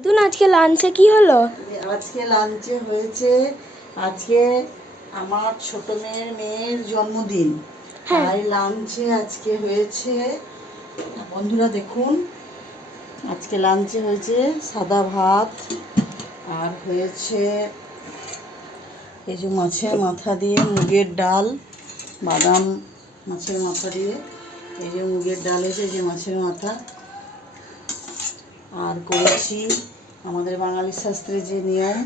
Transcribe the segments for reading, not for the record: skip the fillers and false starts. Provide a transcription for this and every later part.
ইদুন আজকে লাঞ্চে কি হলো? আজকে লাঞ্চে হয়েছে, আজকে আমার ছোট মেয়ের জন্মদিন। হ্যাঁ। তাই লাঞ্চে আজকে হয়েছে, বন্ধুরা দেখুন, আজকে লাঞ্চে হয়েছে সাদা ভাত, আর হয়েছে এই যে মাছের মাথা দিয়ে মুগের ডাল, বাদাম মাছের মাথা দিয়ে, এই যে মুগের ডাল হয়েছে, যে মাছের মাথা, আর করেছি আমাদের বাঙালি শাস্ত্রে যে নিয়ম,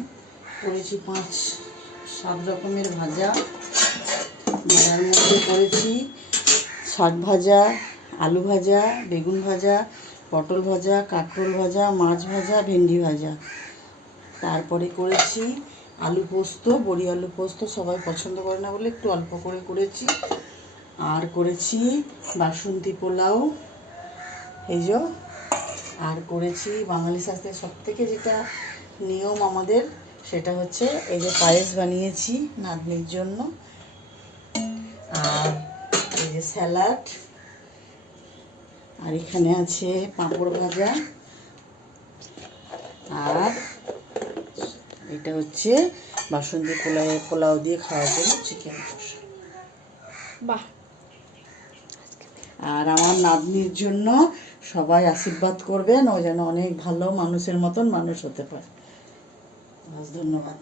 করেছি 5-7 রকমের ভাজা। ভাজার মধ্যে করেছি শাক ভাজা, আলু ভাজা, বেগুন ভাজা, পটল ভাজা, কাঁকরোল ভাজা, মাছ ভাজা, ভেন্ডি ভাজা। তারপরে করেছি আলু পোস্ত, বড়ি আলু পোস্ত, সবাই পছন্দ করে না বলে একটু অল্প করে করেছি। আর করেছি বাসন্তী পোলাও, এই যে। আর করেছি বাঙালি শাস্ত্রের সবথেকে যেটা নিয়ম আমাদের, সেটা হচ্ছে এই যে পায়েস বানিয়েছি নাতনির জন্য, আর এই যে স্যালাড, আর এখানে আছে পাঁপড় ভাজা, আর এটা হচ্ছে বাসন্তী পোলাও দিয়ে খাওয়ার জন্য চিকেন কষা। বাহ। আর আমার নাতনির জন্য সবাই আশীর্বাদ করবেন, ও যেন অনেক ভালো মানুষের মতন মানুষ হতে পারে। ধন্যবাদ।